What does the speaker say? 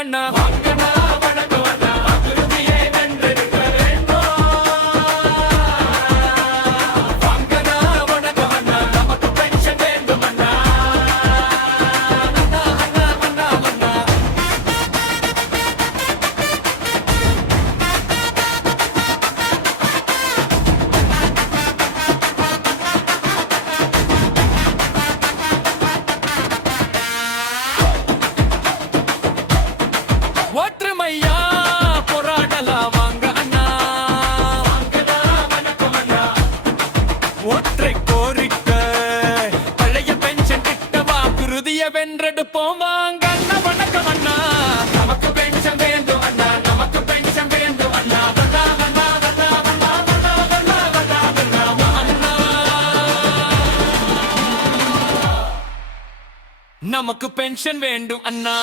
i'm ganas. வெற்றிய வென்றெடுப்போம். வாங்க அண்ணா வணக்கம் அண்ணா. நமக்கு பென்ஷன் வேண்டும் அண்ணா. நமக்கு பென்ஷன் வேண்டும் அண்ணா. வந்தா வந்தா வந்தா வந்தா வந்தா வந்தா அண்ணா நமக்கு பென்ஷன் வேண்டும் அண்ணா.